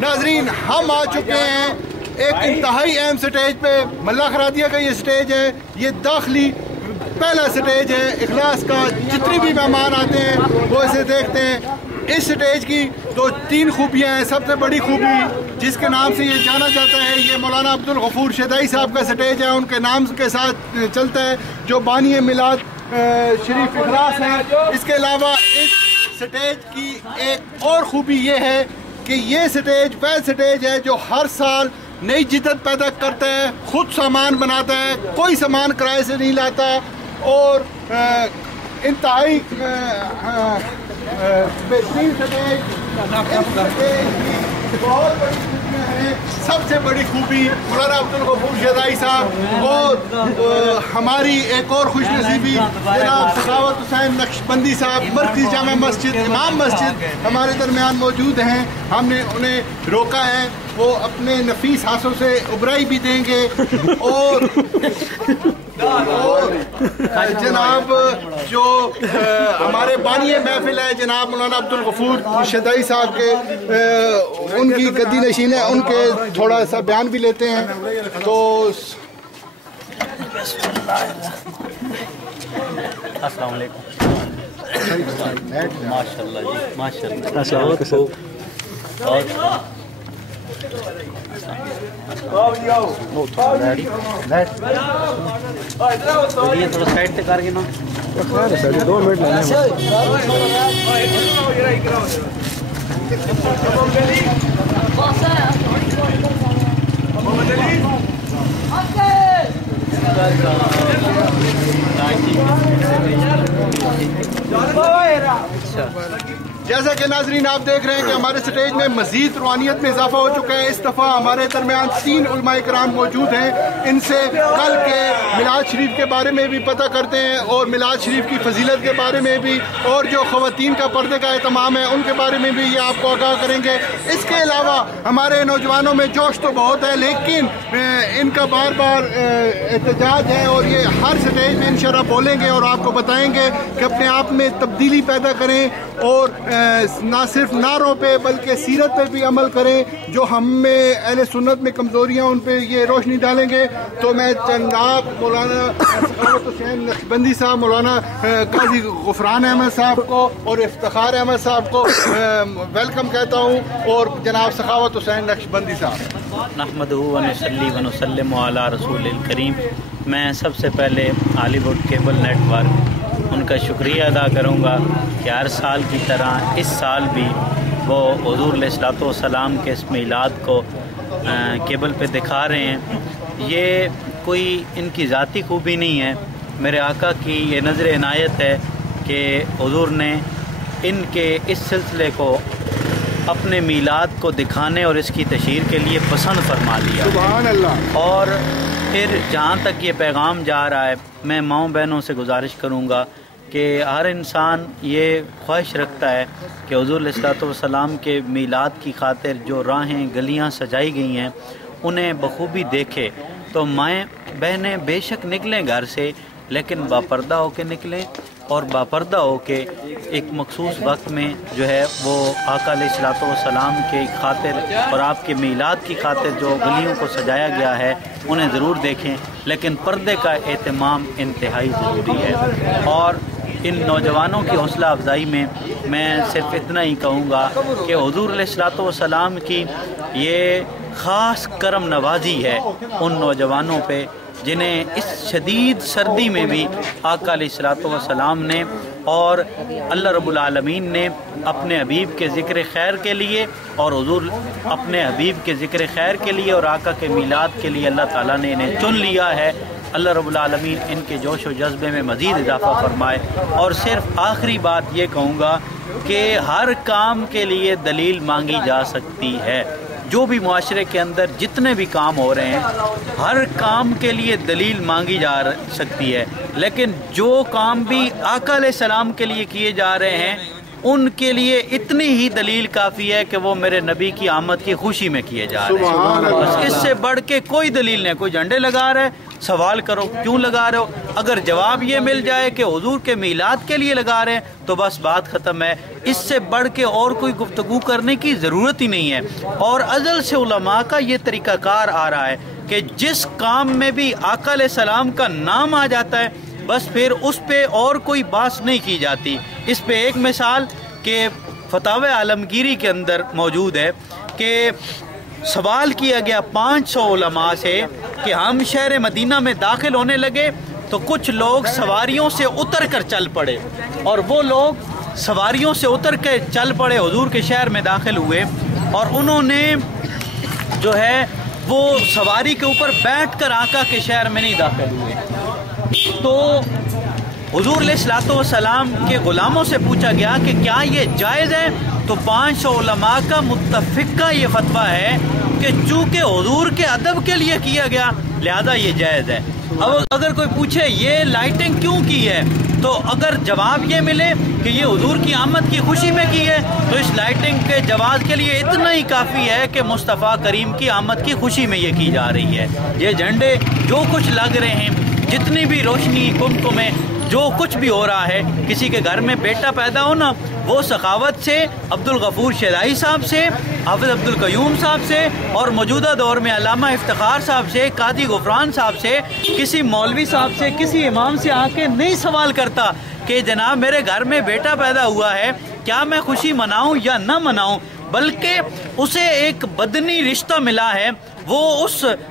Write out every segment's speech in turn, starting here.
नाजरीन हम आ चुके हैं एक इंतहाई अहम स्टेज पे। मल्ला खरादिया का ये स्टेज है, ये दाखिली पहला स्टेज है इखलास का। जितने भी मेहमान आते हैं वो इसे देखते हैं। इस स्टेज की तो 3 खूबियाँ हैं। सबसे बड़ी खूबी जिसके नाम से ये जाना जाता है, ये मौलाना अब्दुल गफूर शदाई साहब का स्टेज है। उनके नाम के साथ चलता है, जो बानी मिलाद शरीफ इखलास है। इसके अलावा इस स्टेज की एक और खूबी ये है कि ये स्टेज वह स्टेज है जो हर साल नई जिद्दत पैदा करता है, खुद सामान बनाता है, कोई सामान किराए से नहीं लाता और इंतहाई बेहतरीन स्टेज बहुत बड़ी खूबियाँ हैं। सबसे बड़ी खूबी मौलाना अब्दुल गफूर शदाई साहब और हमारी एक और खुशनसीबी जनाब सखावत हुसैन नक्शबंदी साहब मरकज़ी जामा मस्जिद इमाम मस्जिद हमारे दरमियान मौजूद हैं। हमने उन्हें रोका है, वो अपने नफीस हाथों से उबराई भी देंगे और जनाब जो हमारे बानी महफिल है जनाब मौलाना अब्दुल गफूर शदाई साहब के उनकी गद्दी नशीन है, उनके थोड़ा सा बयान भी लेते हैं। तो अस्सलाम वालेकुम। माशाल्लाह जी माशाल्लाह। ये थोड़ा साइड पे करके ना 2 मिनट जैसा कि नाजरीन आप देख रहे हैं कि हमारे स्टेज में मजीद रूहानियत में इजाफा हो चुका है। इस दफ़ा हमारे दरमियान 3 उलमाए कराम मौजूद हैं। इनसे कल के मिलाद शरीफ के बारे में भी पता करते हैं और मिलाद शरीफ की फजीलत के बारे में भी, और जो ख़वातीन का पर्दे का एहतमाम है उनके बारे में भी ये आपको आगाह करेंगे। इसके अलावा हमारे नौजवानों में जोश तो बहुत है, लेकिन इनका बार बार एहतजाज है और ये हर स्टेज में इंशाअल्लाह बोलेंगे और आपको बताएंगे कि अपने आप में तब्दीली पैदा करें और ना सिर्फ नारों पे बल्कि सीरत पे भी अमल करें। जो हम में अहले सुन्नत में कमज़ोरियाँ उन पे ये रोशनी डालेंगे। तो मैं जनाब मौलाना सखावत हुसैन नक्शबंदी साहब, मौलाना काजी गुफरान अहमद साहब को और इफ्तिखार अहमद साहब को वेलकम कहता हूँ और जनाब सखावत हुसैन नक्शबंदी साहब। नहमदुहु व नसल्ली व नुसल्लिमु अला रसूलिल करीम। मैं सबसे पहले हॉलीवुड केबल नेटवर्क उनका शुक्रिया अदा करूँगा कि हर साल की तरह इस साल भी वो हुज़ूर अलैहिस्सलाम के इस मीलाद को केबल पे दिखा रहे हैं। ये कोई इनकी ज़ाती खूबी नहीं है, मेरे आका की ये नज़र इनायत है कि हुज़ूर ने इनके इस सिलसिले को अपने मीलाद को दिखाने और इसकी तशहीर के लिए पसंद फरमा लिया। सुभान अल्लाह। और फिर जहाँ तक ये पैगाम जा रहा है, मैं माँओं बहनों से गुजारिश करूँगा कि हर इंसान ये ख्वाहिश रखता है कि हुज़ूर अलैहिस्सलाम के मीलाद की खातिर जो राहें गलियाँ सजाई गई हैं उन्हें बखूबी देखे। तो माएँ बहनें बेशक निकलें घर से, लेकिन बापर्दा होकर निकलें और बापर्दा होके एक मखसूस वक्त में जो है वो आका अलैहिस्सलाम के खातिर और आपके मीलाद की खातिर जो गलियों को सजाया गया है उन्हें ज़रूर देखें, लेकिन पर्दे का एहतमाम इंतहाई ज़रूरी है। और इन नौजवानों की हौसला अफजाई में मैं सिर्फ इतना ही कहूँगा कि हुज़ूर अलैहिस्सलाम की ये ख़ास करम नवाजी है उन नौजवानों पे जिन्हें इस शदीद सर्दी में भी आका अलैहिस्सलाम ने और अल्लाह रब्बुल आलमीन ने अपने हबीब के ज़िक्र खैर के लिए और हुज़ूर अपने हबीब के ज़िक्र खैर के लिए और आका के मीलाद के लिए अल्लाह ताला ने इन्हें चुन लिया है। अल्लाह रब्बुल आलमीन इनके जोश व जज्बे में मज़ीद इजाफ़ा फरमाए। और सिर्फ आखिरी बात ये कहूँगा कि हर काम के लिए दलील मांगी जा सकती है। जो भी मुआशरे के अंदर जितने भी काम हो रहे हैं हर काम के लिए दलील मांगी जा सकती है, लेकिन जो काम भी आका अलैहिस्सलाम के लिए किए जा रहे हैं ان کے لیے اتنی ہی دلیل کافی ہے کہ وہ میرے نبی کی آمد کی خوشی میں کیے جا رہے ہیں. بس اس سے بڑھ کے کوئی دلیل نہیں. کوئی جھنڈے لگا رہے, سوال کرو کیوں لگا رہے ہو. اگر جواب یہ مل جائے کہ حضور کے میلاد کے لیے لگا رہے ہیں تو بس بات ختم ہے. اس سے بڑھ کے اور کوئی گفتگو کرنے کی ضرورت ہی نہیں ہے. اور ازل سے علماء کا یہ طریقہ کار آ رہا ہے کہ جس کام میں بھی آقا علیہ السلام کا نام آ جاتا ہے بس پھر اس پہ اور کوئی بحث نہیں کی جاتی. اس پہ ایک مثال کہ فتاوی عالمگیری کے اندر موجود ہے کہ سوال کیا گیا 500 علماء سے کہ ہم شہر مدینہ میں داخل ہونے لگے تو کچھ لوگ سواریوں سے اتر کر چل پڑے, اور وہ لوگ سواریوں سے اتر کے چل پڑے حضور کے شہر میں داخل ہوئے, اور انہوں نے جو ہے وہ سواری کے اوپر بیٹھ کر آقا کے شہر میں نہیں داخل ہوئے. تو حضور علیہ الصلوۃ والسلام کے غلاموں سے پوچھا گیا کہ کیا یہ جائز ہے؟ تو 500 علماء کا متفقہ یہ فتویٰ ہے کہ چونکہ حضور کے ادب کے لیے کیا گیا لہذا یہ جائز ہے. اب اگر کوئی پوچھے یہ لائٹنگ کیوں کی ہے تو اگر جواب یہ ملے کہ یہ حضور کی آمد کی خوشی میں کی ہے تو اس لائٹنگ کے جواز کے لیے اتنا ہی کافی ہے کہ مصطفیٰ کریم کی آمد کی خوشی میں یہ کی جا رہی ہے. یہ جھنڈے جو کچھ لگ رہے ہیں, جتنی بھی روشنی کمکمیں, جو کچھ بھی ہو رہا ہے, کسی کے گھر میں بیٹا پیدا ہو نا وہ سخاوت سے عبدالغفور شیدائی صاحب سے, حافظ عبدالقیوم صاحب سے, اور موجودہ دور میں علامہ افتخار صاحب سے, قاضی غفران صاحب سے, کسی مولوی صاحب سے, کسی امام سے آ کے نہیں سوال کرتا کہ جناب میرے گھر میں بیٹا پیدا ہوا ہے, کیا میں خوشی مناؤں یا نہ مناؤں, بلکہ اسے ایک بدنی رشتہ ملا ہے, وہ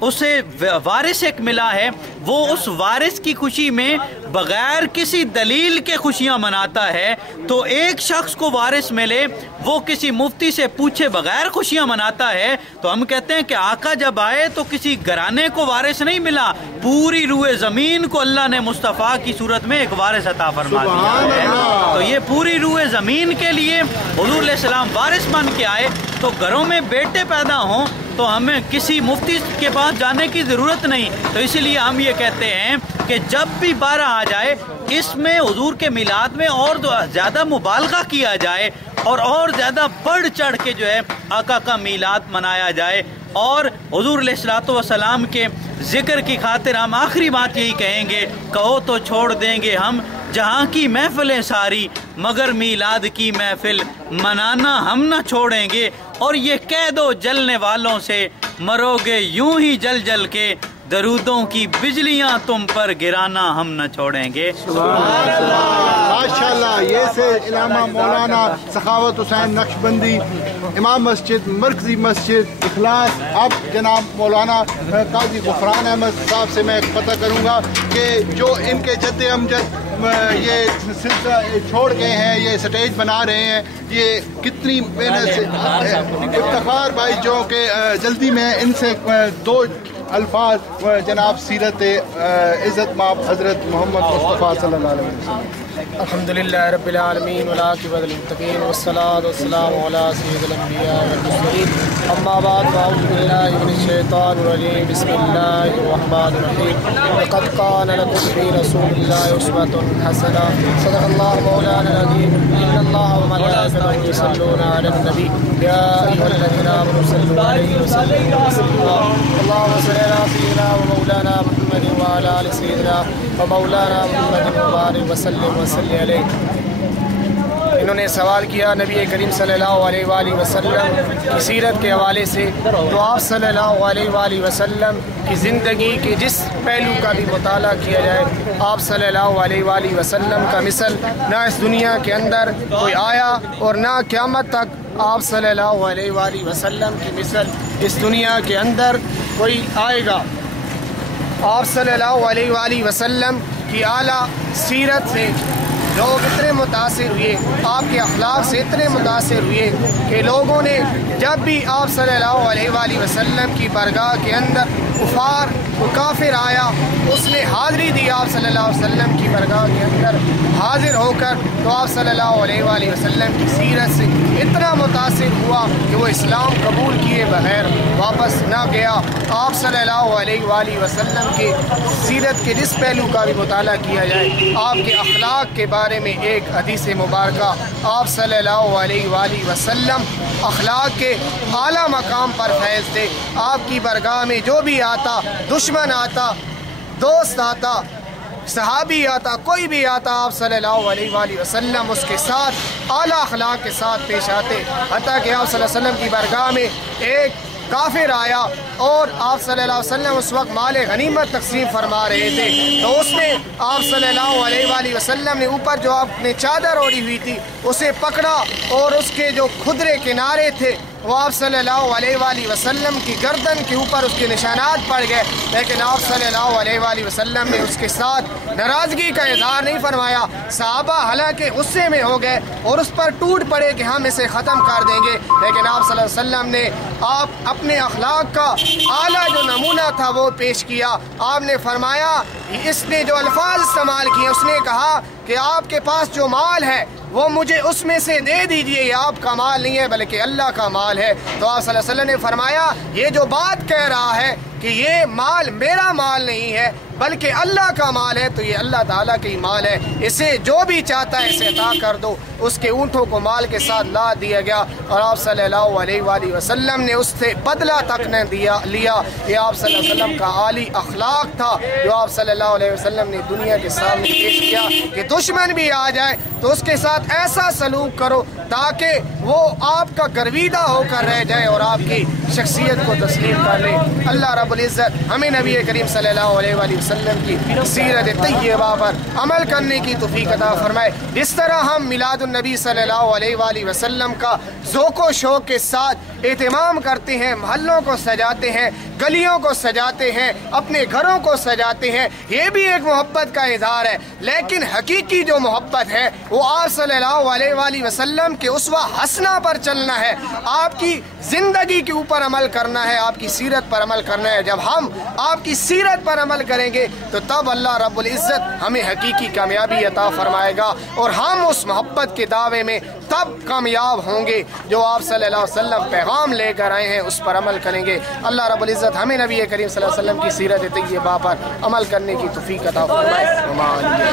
اسے وارث ایک ملا ہے, وہ اس وارث کی خوشی میں بغیر کسی دلیل کے خوشیاں مناتا ہے. تو ایک شخص کو وارث ملے وہ کسی مفتی سے پوچھے بغیر خوشیاں مناتا ہے, تو ہم کہتے ہیں کہ آقا جب آئے تو کسی گھرانے کو وارث نہیں ملا, پوری روئے زمین کو اللہ نے مصطفیٰ کی صورت میں ایک وارث عطا فرما دیا ہے. تو یہ پوری روئے زمین کے لیے حضور علیہ السلام وارث بن کے آئے. تو گھروں میں بیٹے پیدا ہوں تو ہمیں کسی مفتی کے پاس جانے کی ضرورت نہیں. تو اسی لیے ہم یہ کہتے ہیں کہ جب بھی 12 آ جائے اس میں حضور کے میلاد میں اور زیادہ مبالغہ کیا جائے اور زیادہ بڑھ چڑھ کے جو ہے آقا کا میلاد منایا جائے. اور حضور علیہ الصلوۃ والسلام کے ذکر کی خاطر ہم آخری بات یہی کہیں گے, کہو تو چھوڑ دیں گے ہم جہاں کی محفلیں ساری, مگر میلاد کی محفل منانا ہم نہ چھوڑیں گے. اور یہ کہہ دو جلنے والوں سے مرو گے یوں ہی جل جل کے, درودوں کی بجلیاں تم پر گرانا ہم نہ چھوڑیں گے. ماشاءاللہ. یہ سے علامہ مولانا سخاوت حسین نقشبندی, امام مسجد, مرکزی مسجد اخلاص. اب جناب مولانا قاضی غفران احمد صاحب سے میں پتہ کروں گا کہ جو ان کے جد امجد یہ سلسلہ چھوڑ گئے ہیں, یہ سٹیج بنا رہے ہیں, یہ کتنی محنت سے. افتخار بھائی جو کہ جلدی میں ان سے 2 الفاظ جناب سیرت عزت مآب حضرت محمد مصطفیٰ صلی اللہ علیہ وسلم. الحمدللہ رب العالمین والعاقبۃ للمتقین والصلاۃ والسلام علی سید الانبیاء والمرسلین. اما بعد فاعوذ باللہ من الشیطان الرجیم. بسم اللہ الرحمن الرحیم. لقد کان لکم فی رسول اللہ اسوۃ حسنہ. صدق اللہ مولانا العظیم. ان اللہ وملائکتہ یصلون علی النبی یا ایھا الذین آمنوا صلوا علیہ وسلموا تسلیما. اللهم صل علی سیدنا ومولانا محمد وعلی آل سیدنا ومولانا محمد وبارک وسلم وصلی علیہ. انہوں نے سوال کیا نبی کریم صلی اللہ علیہ وآلہ وسلم کی سیرت کے حوالے سے. تو آپ صلی اللہ علیہ وآلہ وسلم کی زندگی کے جس پہلو کا بھی مطالعہ کیا جائے, آپ صلی اللہ علیہ وآلہ وسلم کا مثل نہ اس دنیا کے اندر کوئی آیا اور نہ قیامت تک آپ صلی اللہ علیہ وآلہ وسلم کی مثل اس دنیا کے اندر کوئی آئے گا. آپ صلی اللہ علیہ وآلہ وسلم کی اعلیٰ سیرت سے لوگ اتنے متاثر ہوئے, آپ کے اخلاق سے اتنے متاثر ہوئے کہ لوگوں نے جب بھی آپ صلی اللہ علیہ وآلہ وسلم کی بارگاہ کے اندر کافر آیا, اس نے حاضری دی آپ صلی اللہ علیہ وسلم کی بارگاہ کے اندر حاضر ہو کر, تو تو आप सल्लल्लाहु अलैहि वसल्लम की सीरत से इतना मुतासिर हुआ कि वो इस्लाम कबूल किए बगैर वापस ना गया। आप सल्लल्लाहु अलैहि वसल्लम के सीरत के जिस पहलू का भी मुताला किया जाए, आपके अखलाक के बारे में एक हदीस मुबारक, आप सल्लल्लाहु अलैहि वसल्लम अखलाक के आला मकाम पर फैज़ थे। आपकी बरगाह में जो भी आता, दुश्मन आता, दोस्त आता, सहाबी आता, कोई भी आता, आप सल्लल्लाहु अलैहि वसल्लम उसके साथ आला अखलाक के साथ पेश आते। हत्ता कि आप सल्लल्लाहु अलैहि वसल्लम की बरगाह में एक काफिर आया और आप सल्लल्लाहु अलैहि वसल्लम उस वक्त माल गनीमत तकसीम फरमा रहे थे, तो उसने आप सल्लल्लाहु अलैहि वसल्लम ने ऊपर जो आपने चादर ओढ़ी हुई थी उसे पकड़ा और उसके जो खुदरे किनारे थे वो आप सल्लल्लाहु अलैहि वसल्लम की गर्दन के ऊपर उसके निशानात पड़ गए। लेकिन आप सल्लल्लाहु अलैहि वसल्लम ने उसके साथ नाराज़गी का इज़हार नहीं फरमाया। सहाबा हालांकि गुस्से में हो गए और उस पर टूट पड़े कि हम इसे ख़त्म कर देंगे, लेकिन आप सल्लल्लाहु अलैहि वसल्लम ने आप अपने अखलाक का आला जो नमूना था वो पेश किया। आपने फरमाया, इसने जो अल्फाज इस्तेमाल किए, उसने कहा कि आपके पास जो माल है वो मुझे उसमें से दे दीजिए, ये आपका माल नहीं है बल्कि अल्लाह का माल है। तो आप सल्लल्लाहु अलैहि वसल्लम ने फरमाया, ये जो बात कह रहा है कि ये माल मेरा माल नहीं है बल्कि अल्लाह का माल है, तो ये अल्लाह ताला की माल है, इसे जो भी चाहता है इसे अता कर दो। उसके ऊँटों को माल के साथ ला दिया गया और आप सल्लल्लाहु अलैहि वसल्लम ने उससे बदला तक न लिया। ये आप सल्लल्लाहु अलैहि वसल्लम का आली अखलाक था जो आप सल्लल्लाहु अलैहि वसल्लम ने दुनिया के सामने पेश किया कि दुश्मन भी आ जाए तो उसके साथ ऐसा सलूक करो ताकि वो आपका गर्विदा होकर रह जाए और आपकी शख्सियत को तस्लीम कर ले। अल्लाह रब्बुल इज़्ज़त हमें नबी करीम सल्लल्लाहु अलैहि वसल्लम की सीरत तय्यबा पर अमल करने की तौफीक अता फरमाए। जिस तरह हम मिलादुन नबी सल्लल्लाहु अलैहि वसल्लम का ज़ौक़ शौक़ के साथ एहतमाम करते हैं, महल्लों को सजाते हैं, गलियों को सजाते हैं, अपने घरों को सजाते हैं, ये भी एक मोहब्बत का इज़हार है। लेकिन हकीकी जो मोहब्बत है वो आप सल्लल्लाहु अलैहि वसल्लम के उसवा हसना पर चलना है, आपकी ज़िंदगी के ऊपर अमल करना है, आपकी सीरत पर अमल करना है। जब हम आपकी सीरत पर अमल करेंगे तो तब अल्लाह रब्बुल इज़्ज़त हमें हकीकी कामयाबी अता फरमाएगा और हम उस मोहब्बत के दावे में तब कामयाब होंगे जो आप सल्लल्लाहु अलैहि वसल्लम पैगाम लेकर आए हैं, उस पर अमल करेंगे। अल्लाह रब्बुल इज़्ज़त हमें नबी करीम सल्लल्लाहु अलैहि वसल्लम की सीरत तय्यबा पर अमल करने की तौफीक अता फरमाए।